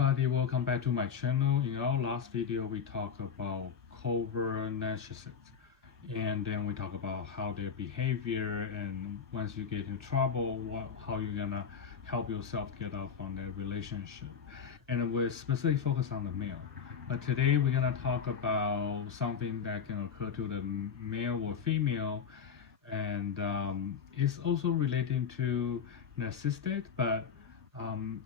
everybody, welcome back to my channel. In our last video, we talked about covert narcissists, and then we talk about how their behavior, and once you get in trouble, how you're gonna help yourself get out from that relationship. And we're specifically focused on the male. But today we're gonna talk about something that can occur to the male or female, and it's also relating to narcissistic, but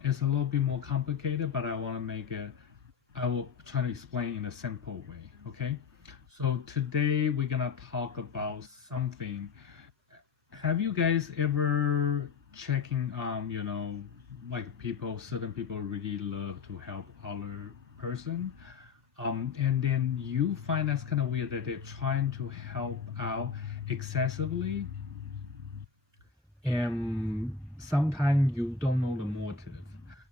it's a little bit more complicated, but I will try to explain in a simple way, okay? So today we're gonna talk about something. Have you guys ever checking, like certain people really love to help other person, and then you find that's kind of weird that they're trying to help out excessively, and sometimes you don't know the motive.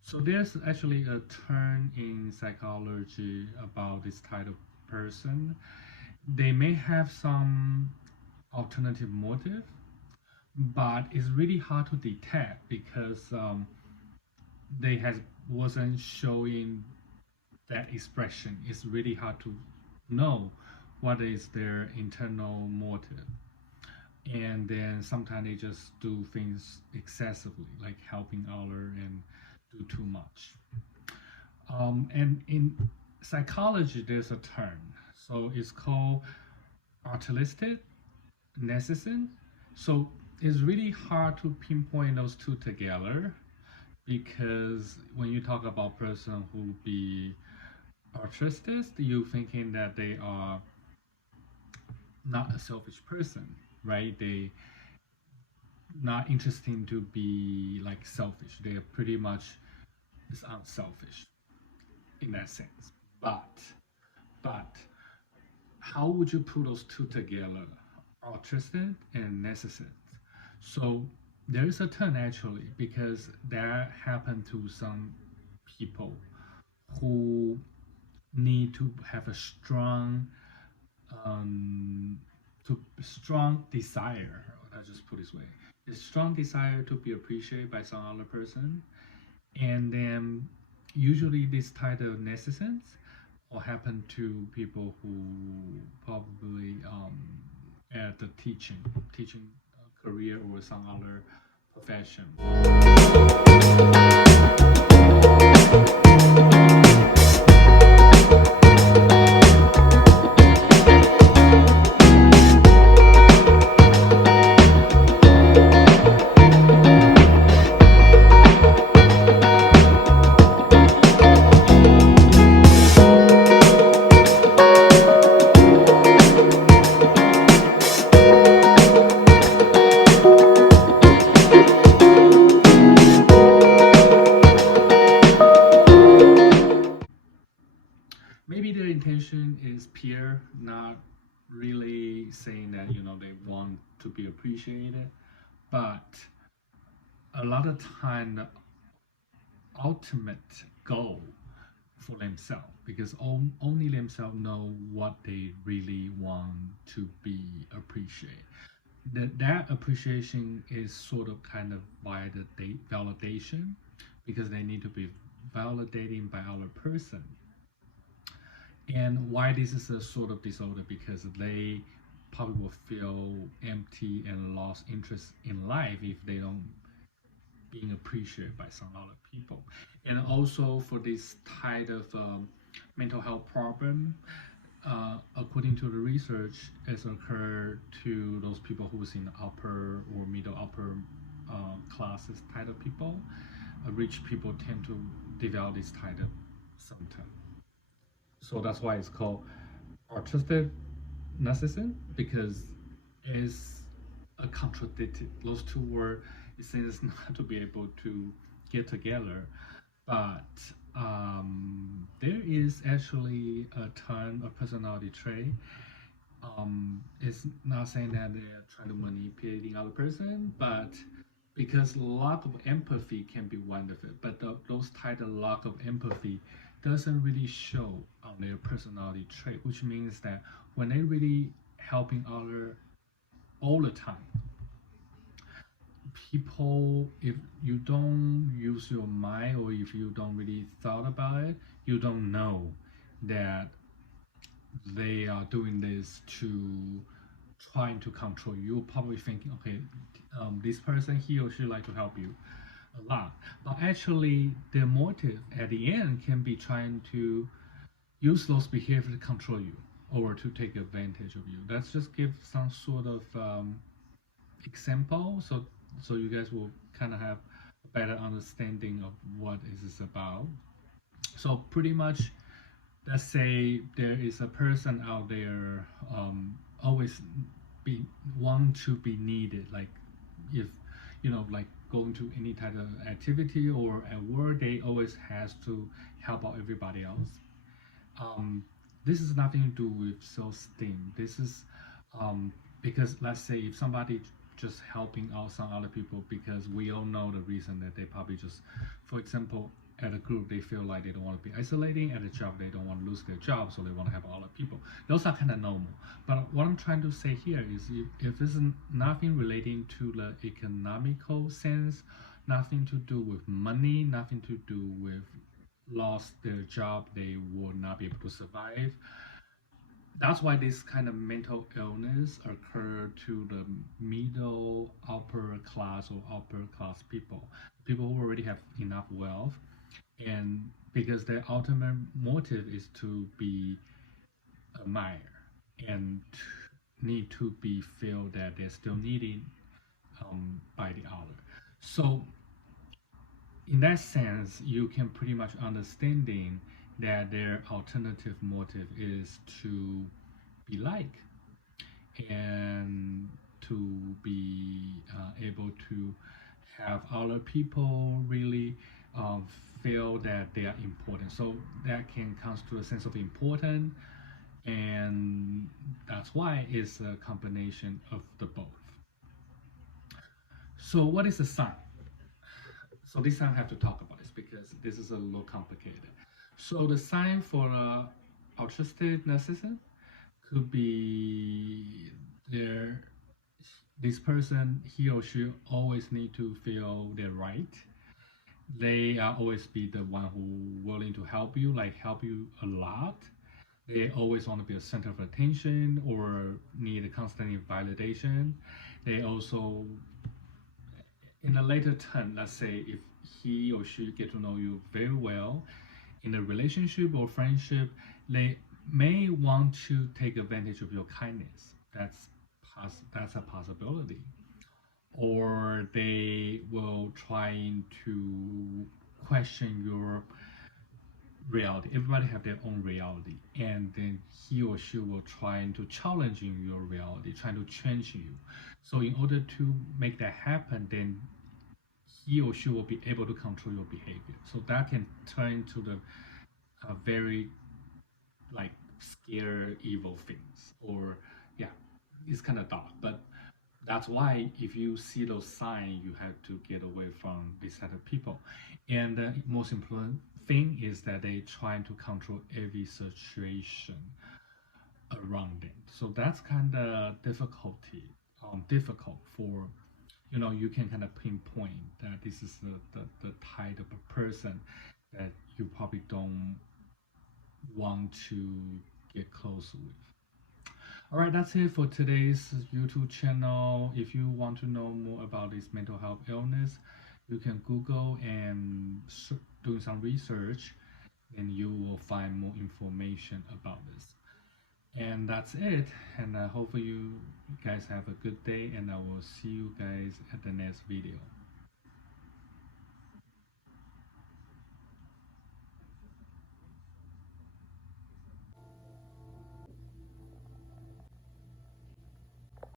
So there's actually a term in psychology about this type of person. They may have some alternative motive, but it's really hard to detect because they wasn't showing that expression. It's really hard to know what is their internal motive. And then sometimes they just do things excessively, like helping other and do too much. And in psychology, there's a term. So it's called altruistic narcissism. So it's really hard to pinpoint those two together because when you talk about person who be altruistic, you're thinking that they are not a selfish person, right? They not interesting to be like selfish. They are pretty much is unselfish in that sense. But how would you put those two together, altruistic and narcissist? So there is a term actually because that happened to some people who need to have a strong desire. I'll just put it this way: a strong desire to be appreciated by some other person, and then usually this type of narcissism will happen to people who probably at the teaching career or some other profession. Maybe their intention is pure, not really saying that they want to be appreciated, but a lot of time the ultimate goal for themselves, because only themselves know what they really want to be appreciated. That appreciation is sort of kind of by the validation, because they need to be validating by other person. And why this is a sort of disorder, because they probably will feel empty and lost interest in life if they don't being appreciated by some other people. And also for this type of mental health problem, according to the research, has occurred to those people who was in the upper or middle upper classes type of people. Rich people tend to develop this type of symptom. So that's why it's called autistic narcissism, because it's a contradicted. Those two words, it seems not to be able to get together. But there is actually a ton of personality trait. It's not saying that they're trying to manipulate the other person, but because lack of empathy can be wonderful, but those type of lack of empathy doesn't really show on their personality trait, which means that when they really helping other all the time, people, if you don't use your mind or if you don't really thought about it, you don't know that they are doing this to trying to control you. You're probably thinking, okay, this person, he or she like to help you a lot, but actually their motive at the end can be trying to use those behaviors to control you or to take advantage of you. Let's just give some sort of example, so you guys will kind of have a better understanding of what is this about. So pretty much, let's say there is a person out there, always be want to be needed, like if like going to any type of activity or at work, they always has to help out everybody else. um, this is nothing to do with self-esteem. This is because let's say if somebody just helping out some other people, because we all know the reason that they probably just, for example, at a group they feel like they don't want to be isolating, at a job they don't want to lose their job, so they want to help other people. Those are kind of normal. But what I'm trying to say here is if it's nothing relating to the economical sense, nothing to do with money, nothing to do with lost their job, they will not be able to survive. That's why this kind of mental illness occur to the middle upper class or upper class people who already have enough wealth, and because their ultimate motive is to be admired and need to be feel that they're still needed by the other. So in that sense, you can pretty much understanding that their alternative motive is to be like and to be able to have other people really um, feel that they are important. So that can comes to a sense of important, and that's why it's a combination of the both. So what is a sign? So this time I have to talk about this because this is a little complicated. So the sign for autistic narcissist could be there. This person, he or she, always need to feel they're right. They are always be the one who willing to help you, like help you a lot. They always want to be a center of attention or need a constant validation. They also, in a later turn, let's say if he or she get to know you very well in a relationship or friendship, they may want to take advantage of your kindness. That's a possibility. Or they will trying to question your reality. Everybody have their own reality, and then he or she will trying to challenge your reality, trying to change you. So in order to make that happen, then he or she will be able to control your behavior. So that can turn to the very like scare evil things, or yeah, it's kind of dark. But that's why if you see those signs, you have to get away from these type of people. And the most important thing is that they trying to control every situation around them. So that's kind of difficult for you can kind of pinpoint that this is the type of a person that you probably don't want to get close with. All right, that's it for today's YouTube channel. If you want to know more about this mental health illness, you can Google and do some research, and you will find more information about this. And that's it. And hopefully you guys have a good day, and I will see you guys at the next video.